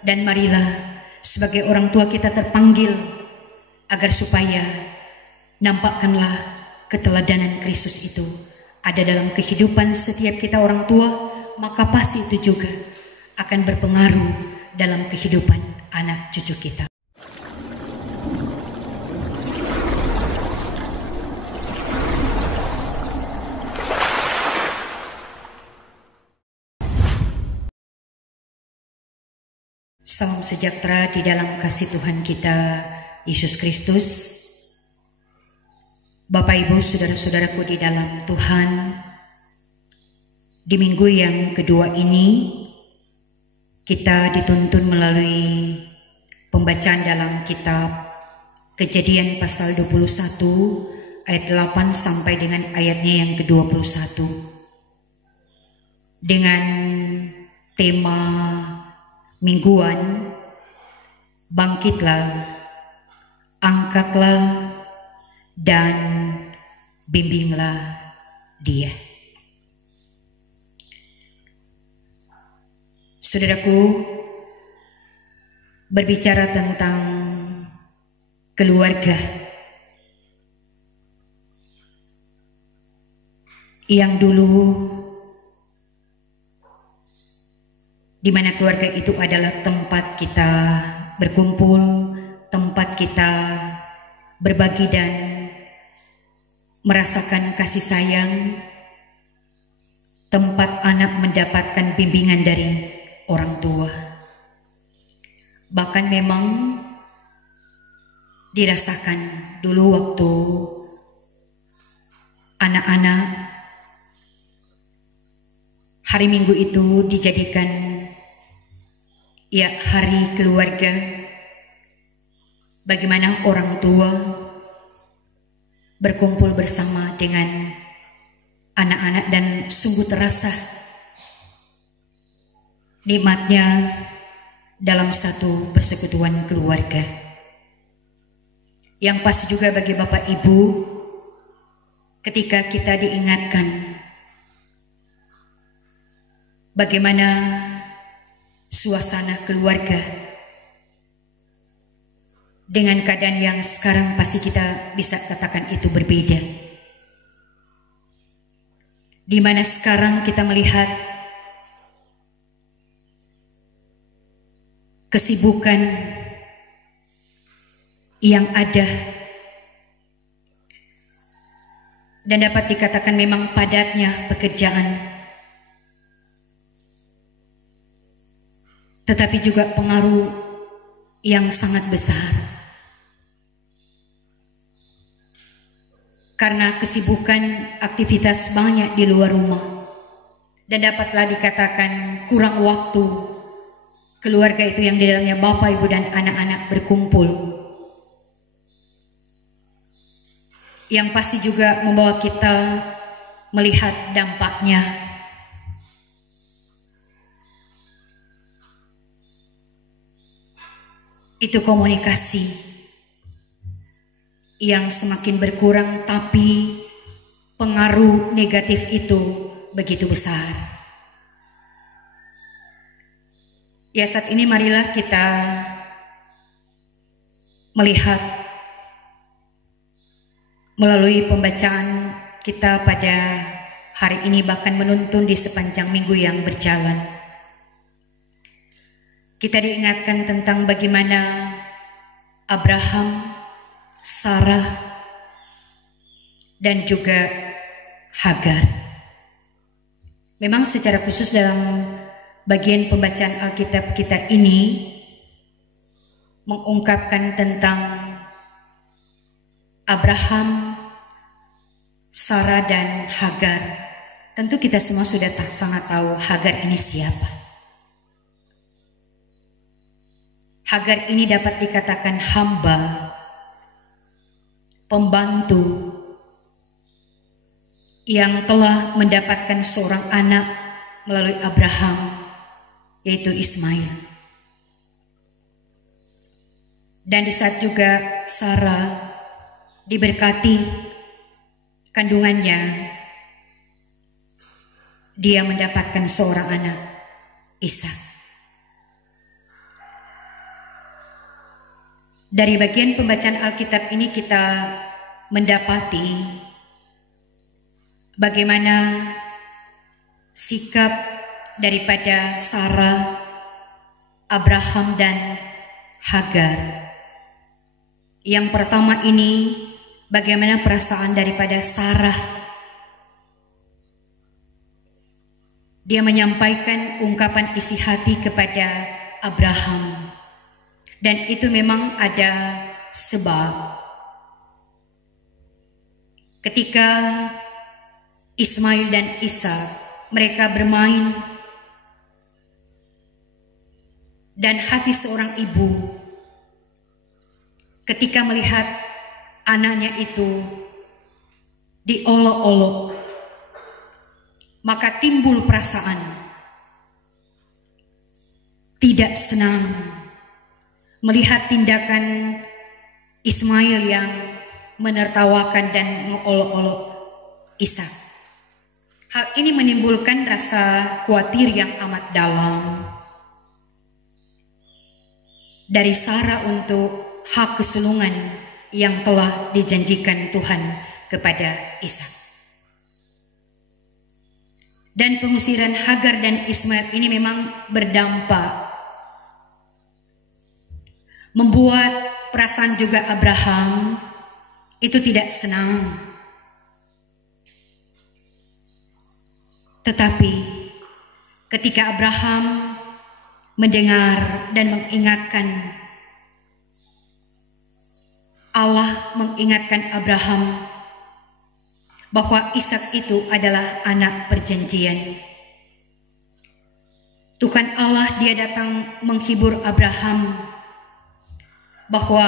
Dan marilah sebagai orang tua kita terpanggil agar supaya nampakkanlah keteladanan Kristus itu ada dalam kehidupan setiap kita orang tua, maka pasti itu juga akan berpengaruh dalam kehidupan anak cucu kita. Salam sejahtera di dalam kasih Tuhan kita Yesus Kristus. Bapak Ibu saudara-saudaraku di dalam Tuhan, di minggu yang kedua ini kita dituntun melalui pembacaan dalam kitab Kejadian pasal 21 ayat 8 sampai dengan ayatnya yang ke-21 dengan tema mingguan, bangkitlah, angkatlah, dan bimbinglah dia. Saudaraku, berbicara tentang keluarga yang dulu di mana keluarga itu adalah tempat kita berkumpul, tempat kita berbagi dan merasakan kasih sayang, tempat anak mendapatkan bimbingan dari orang tua. Bahkan memang dirasakan dulu waktu anak-anak hari Minggu itu dijadikan hari keluarga, bagaimana orang tua berkumpul bersama dengan anak-anak dan sungguh terasa nikmatnya dalam satu persekutuan keluarga. Yang pasti juga bagi Bapak Ibu ketika kita diingatkan bagaimana suasana keluarga dengan keadaan yang sekarang pasti kita bisa katakan itu berbeda. Di mana sekarang kita melihat kesibukan yang ada dan dapat dikatakan memang padatnya pekerjaan, tetapi juga pengaruh yang sangat besar karena kesibukan aktivitas banyak di luar rumah dan dapatlah dikatakan kurang waktu keluarga itu yang di dalamnya Bapak, Ibu, dan anak-anak berkumpul, yang pasti juga membawa kita melihat dampaknya. Itu komunikasi yang semakin berkurang, tapi pengaruh negatif itu begitu besar. Ya, saat ini marilah kita melihat melalui pembacaan kita pada hari ini, bahkan menuntun di sepanjang minggu yang berjalan. Kita diingatkan tentang bagaimana Abraham, Sarah, dan juga Hagar. Memang secara khusus dalam bagian pembacaan Alkitab kita ini mengungkapkan tentang Abraham, Sarah, dan Hagar. Tentu kita semua sudah sangat tahu Hagar ini siapa. Hagar ini dapat dikatakan hamba, pembantu yang telah mendapatkan seorang anak melalui Abraham, yaitu Ismail. Dan di saat juga Sarah diberkati kandungannya, dia mendapatkan seorang anak, Ishak. Dari bagian pembacaan Alkitab ini kita mendapati bagaimana sikap daripada Sarah, Abraham dan Hagar. Yang pertama ini, bagaimana perasaan daripada Sarah. Dia menyampaikan ungkapan isi hati kepada Abraham. Dan itu memang ada sebab. Ketika Ismail dan Ishak mereka bermain, dan hati seorang ibu ketika melihat anaknya itu diolok-olok, maka timbul perasaan tidak senang melihat tindakan Ismail yang menertawakan dan mengolok-olok Ishak. Hal ini menimbulkan rasa khawatir yang amat dalam dari Sarah untuk hak kesulungan yang telah dijanjikan Tuhan kepada Ishak. Dan pengusiran Hagar dan Ismail ini memang berdampak membuat perasaan juga Abraham itu tidak senang. Tetapi ketika Abraham mendengar dan mengingatkan, Allah mengingatkan Abraham bahwa Ishak itu adalah anak perjanjian. Tuhan Allah dia datang menghibur Abraham bahwa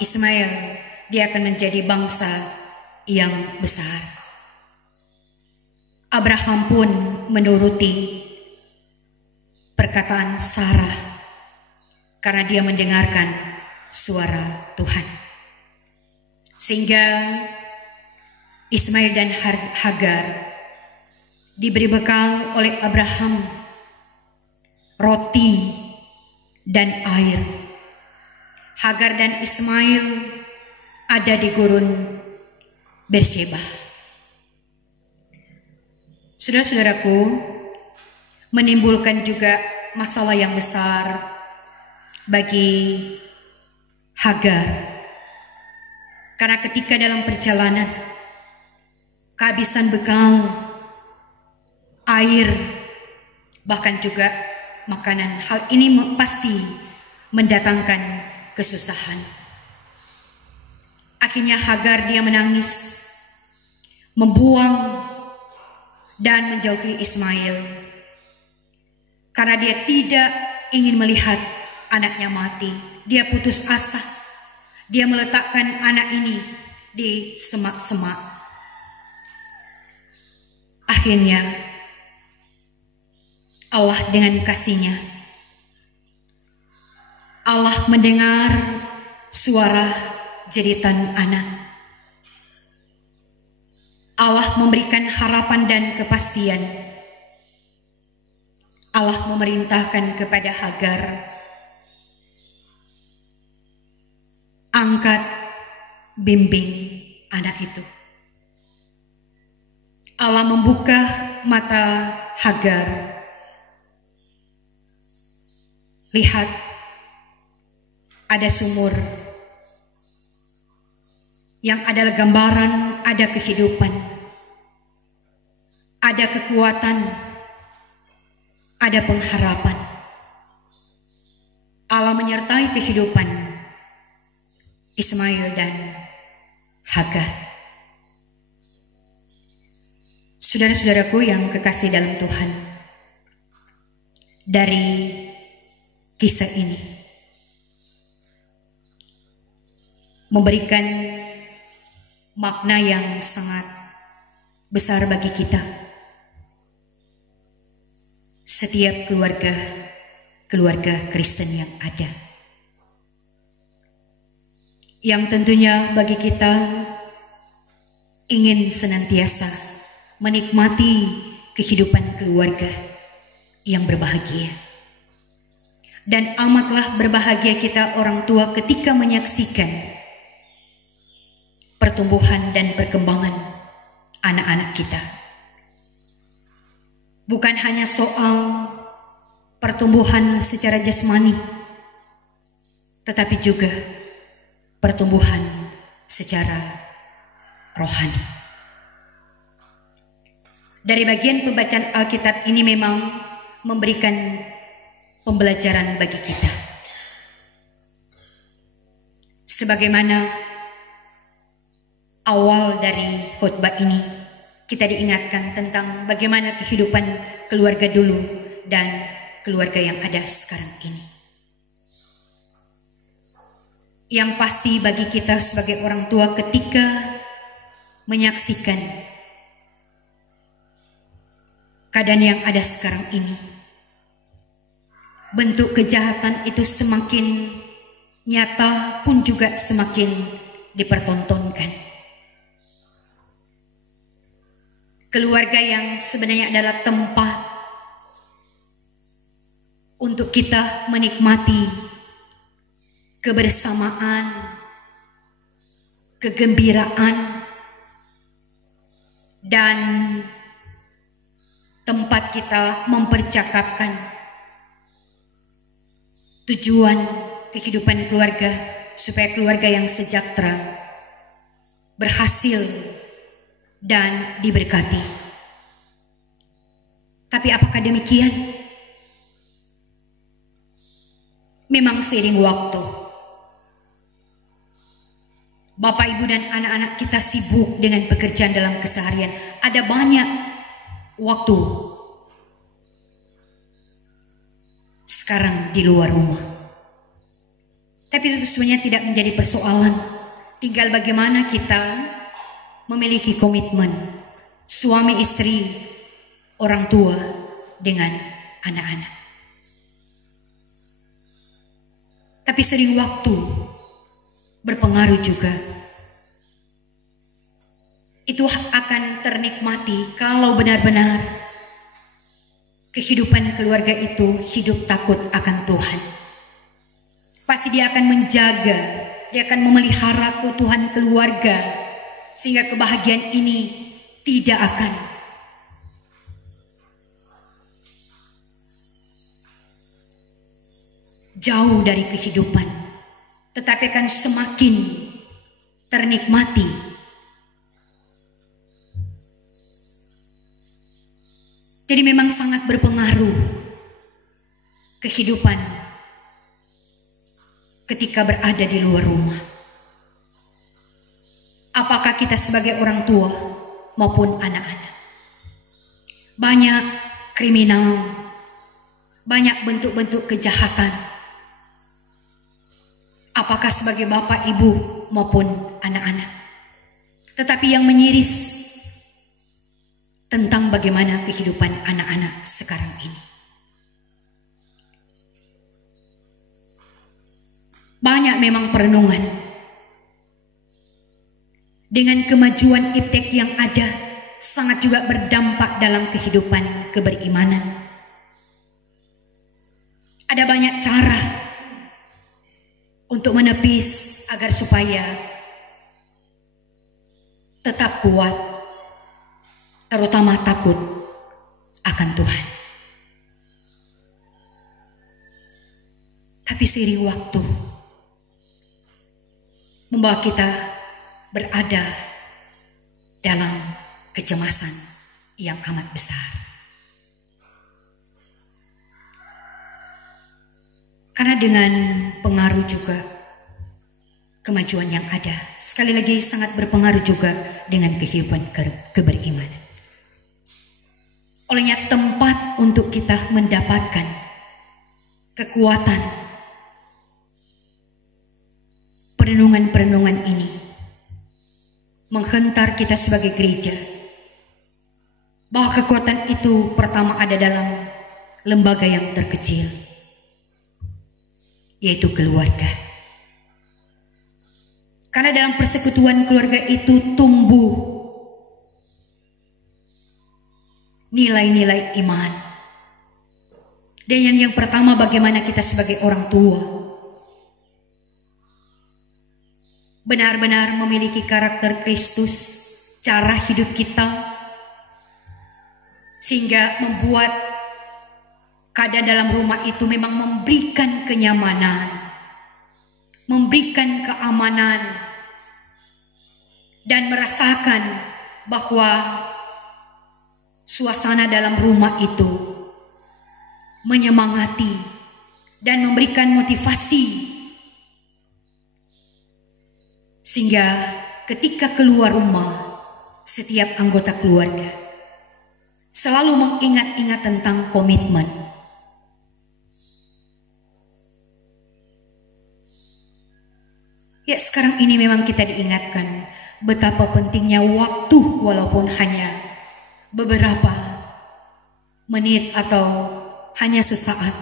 Ismail dia akan menjadi bangsa yang besar. Abraham pun menuruti perkataan Sarah karena dia mendengarkan suara Tuhan. Sehingga Ismail dan Hagar diberi bekal oleh Abraham roti dan air. Hagar dan Ismail ada di gurun Berseba. Saudara-saudaraku, menimbulkan juga masalah yang besar bagi Hagar. Karena ketika dalam perjalanan kehabisan bekal, air, bahkan juga makanan, hal ini pasti mendatangkan kesusahan. Akhirnya Hagar dia menangis, membuang dan menjauhi Ismail karena dia tidak ingin melihat anaknya mati. Dia putus asa. Dia meletakkan anak ini di semak-semak. Akhirnya Allah dengan kasih-Nya, Allah mendengar suara jeritan anak. Allah memberikan harapan dan kepastian. Allah memerintahkan kepada Hagar, angkat, bimbing anak itu. Allah membuka mata Hagar. Lihat, ada sumur yang adalah gambaran ada kehidupan, ada kekuatan, ada pengharapan. Allah menyertai kehidupan Ismail dan Hagar. Saudara-saudaraku yang kekasih dalam Tuhan, dari kisah ini memberikan makna yang sangat besar bagi kita. Setiap keluarga Kristen yang ada, yang tentunya bagi kita ingin senantiasa menikmati kehidupan keluarga yang berbahagia. Dan amatlah berbahagia kita orang tua ketika menyaksikan pertumbuhan dan perkembangan anak-anak kita. Bukan hanya soal pertumbuhan secara jasmani, tetapi juga pertumbuhan secara rohani. Dari bagian pembacaan Alkitab ini memang memberikan pembelajaran bagi kita. Sebagaimana awal dari khotbah ini, kita diingatkan tentang bagaimana kehidupan keluarga dulu dan keluarga yang ada sekarang ini. Yang pasti bagi kita sebagai orang tua ketika menyaksikan keadaan yang ada sekarang ini, bentuk kejahatan itu semakin nyata pun juga semakin dipertontonkan. Keluarga yang sebenarnya adalah tempat untuk kita menikmati kebersamaan, kegembiraan, dan tempat kita mempercakapkan tujuan kehidupan keluarga supaya keluarga yang sejahtera, berhasil, dan diberkati. Tapi apakah demikian? Memang seiring waktu, Bapak, Ibu, dan anak-anak kita sibuk dengan pekerjaan dalam keseharian. Ada banyak waktu sekarang di luar rumah. Tapi itu sebenarnya tidak menjadi persoalan. Tinggal bagaimana kita memiliki komitmen suami istri, orang tua dengan anak-anak. Tapi sering waktu berpengaruh juga. Itu akan ternikmati kalau benar-benar kehidupan keluarga itu hidup takut akan Tuhan. Pasti dia akan menjaga, dia akan memelihara keutuhan keluarga, sehingga kebahagiaan ini tidak akan jauh dari kehidupan, tetapi akan semakin ternikmati. Jadi memang sangat berpengaruh kehidupan ketika berada di luar rumah. Apakah kita sebagai orang tua maupun anak-anak. Banyak kriminal, banyak bentuk-bentuk kejahatan. Apakah sebagai bapak, ibu maupun anak-anak. Tetapi yang menyiris tentang bagaimana kehidupan anak-anak sekarang ini. Banyak memang perenungan. Dengan kemajuan iptek yang ada, sangat juga berdampak dalam kehidupan keberimanan. Ada banyak cara untuk menepis agar supaya tetap kuat, terutama takut akan Tuhan. Tapi seiring waktu membawa kita berada dalam kecemasan yang amat besar. Karena dengan pengaruh juga kemajuan yang ada, sekali lagi sangat berpengaruh juga dengan kehidupan keberimanan. Olehnya tempat untuk kita mendapatkan kekuatan perenungan-perenungan ini menghentar kita sebagai gereja bahwa kekuatan itu pertama ada dalam lembaga yang terkecil, yaitu keluarga. Karena dalam persekutuan keluarga itu tumbuh nilai-nilai iman, Dan yang pertama, bagaimana kita sebagai orang tua benar-benar memiliki karakter Kristus, cara hidup kita, sehingga membuat keadaan dalam rumah itu memang memberikan kenyamanan, memberikan keamanan, dan merasakan bahwa suasana dalam rumah itu menyemangati dan memberikan motivasi, sehingga ketika keluar rumah, setiap anggota keluarga selalu mengingat-ingat tentang komitmen. Ya, sekarang ini memang kita diingatkan betapa pentingnya waktu, walaupun hanya beberapa menit atau hanya sesaat,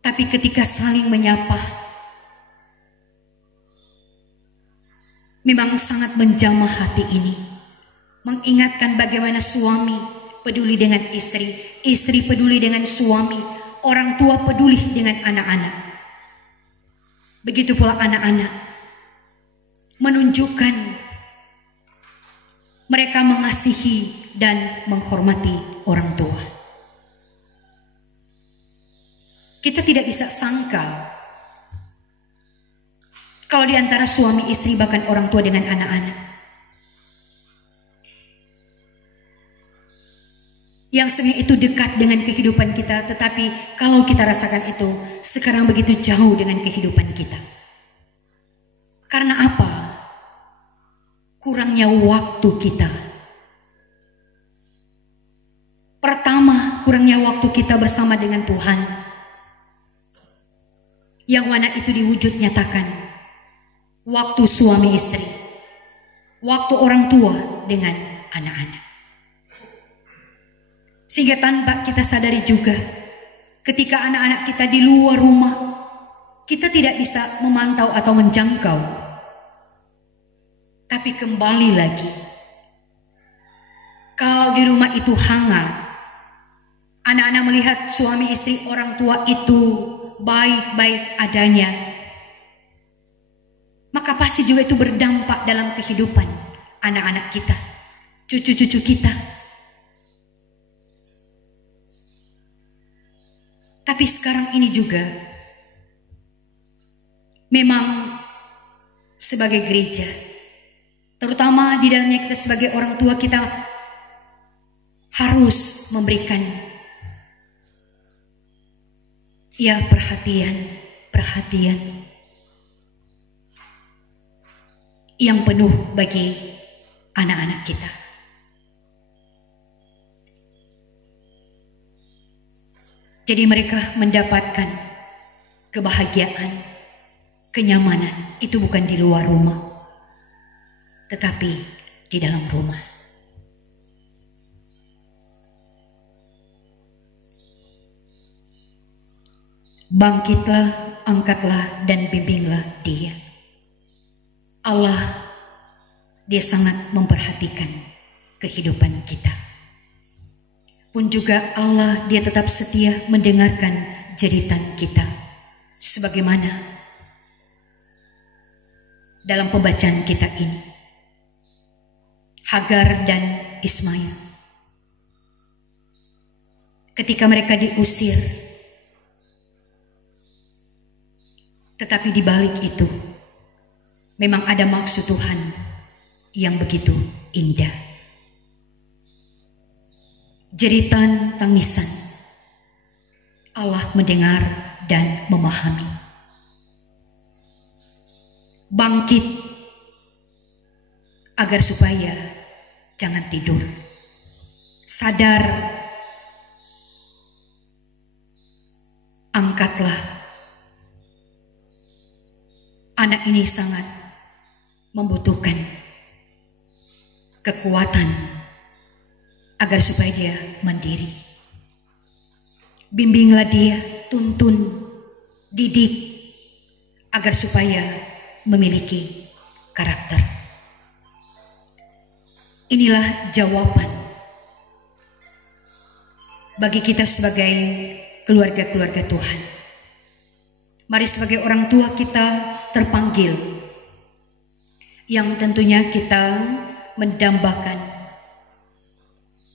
tapi ketika saling menyapa memang sangat menjamah hati ini. Mengingatkan bagaimana suami peduli dengan istri, istri peduli dengan suami, orang tua peduli dengan anak-anak. Begitu pula anak-anak menunjukkan mereka mengasihi dan menghormati orang tua. Kita tidak bisa sangkal kalau di antara suami istri, bahkan orang tua dengan anak-anak, yang sebenarnya itu dekat dengan kehidupan kita, tetapi kalau kita rasakan itu sekarang begitu jauh dengan kehidupan kita. Karena apa? Kurangnya waktu kita. Pertama, kurangnya waktu kita bersama dengan Tuhan, yang mana itu diwujud nyatakan waktu suami istri, waktu orang tua dengan anak-anak. Sehingga tanpa kita sadari juga, ketika anak-anak kita di luar rumah, kita tidak bisa memantau atau menjangkau. Tapi kembali lagi, kalau di rumah itu hangat, anak-anak melihat suami istri orang tua itu baik-baik adanya, maka pasti juga itu berdampak dalam kehidupan anak-anak kita, cucu-cucu kita. Tapi sekarang ini juga memang sebagai gereja, terutama di dalamnya kita sebagai orang tua, kita harus memberikan perhatian yang penuh bagi anak-anak kita. Jadi mereka mendapatkan kebahagiaan, kenyamanan itu bukan di luar rumah, tetapi di dalam rumah. Bangkitlah, angkatlah, dan bimbinglah dia. Allah, dia sangat memperhatikan kehidupan kita. Pun juga Allah, dia tetap setia mendengarkan jeritan kita. Sebagaimana dalam pembacaan kita ini, Hagar dan Ismail, ketika mereka diusir, tetapi di balik itu memang ada maksud Tuhan yang begitu indah. Jeritan tangisan, Allah mendengar dan memahami. Bangkit agar supaya jangan tidur. Sadar, angkatlah. Anak ini sangat membutuhkan kekuatan agar supaya dia mandiri. Bimbinglah dia, tuntun, didik agar supaya memiliki karakter. Inilah jawaban bagi kita sebagai keluarga-keluarga Tuhan. Mari sebagai orang tua kita terpanggil, yang tentunya kita mendambakan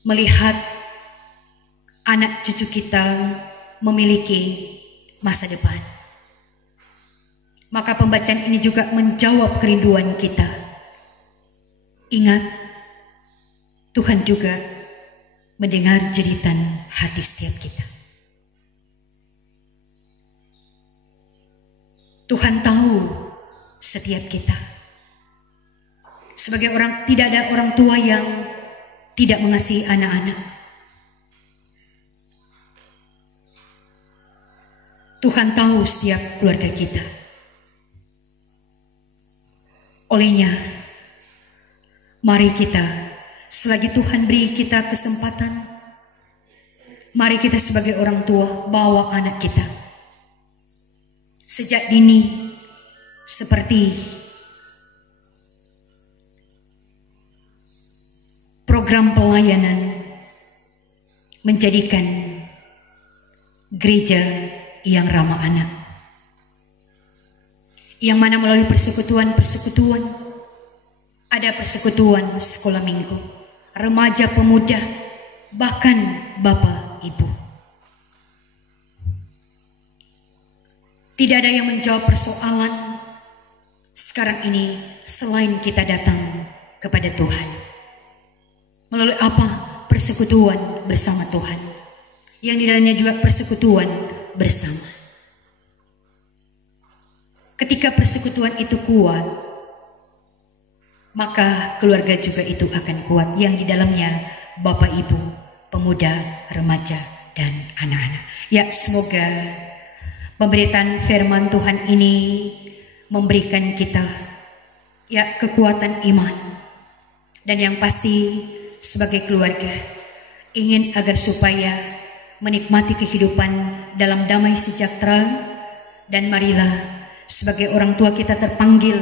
melihat anak cucu kita memiliki masa depan. Maka pembacaan ini juga menjawab kerinduan kita. Ingat, Tuhan juga mendengar jeritan hati setiap kita. Tuhan tahu setiap kita. Sebagai orang, tidak ada orang tua yang tidak mengasihi anak-anak. Tuhan tahu setiap keluarga kita. Olehnya, mari kita, selagi Tuhan beri kita kesempatan, mari kita sebagai orang tua bawa anak kita sejak dini, seperti program pelayanan menjadikan gereja yang ramah anak, yang mana melalui persekutuan ada persekutuan sekolah minggu, remaja, pemuda, bahkan bapak ibu. Tidak ada yang menjawab persoalan sekarang ini selain kita datang kepada Tuhan. Melalui apa? Persekutuan bersama Tuhan, yang di dalamnya juga persekutuan bersama. Ketika persekutuan itu kuat, maka keluarga juga itu akan kuat, yang di dalamnya bapak ibu, pemuda, remaja, dan anak-anak. Ya, semoga pemberitaan firman Tuhan ini memberikan kita ya kekuatan iman, dan yang pasti sebagai keluarga ingin agar supaya menikmati kehidupan dalam damai sejahtera. Dan marilah sebagai orang tua kita terpanggil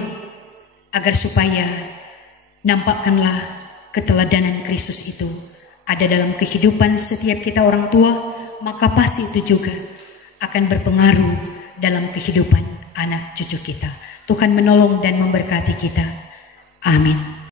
agar supaya nampakkanlah keteladanan Kristus itu ada dalam kehidupan setiap kita orang tua, maka pasti itu juga akan berpengaruh dalam kehidupan anak cucu kita. Tuhan menolong dan memberkati kita. Amin.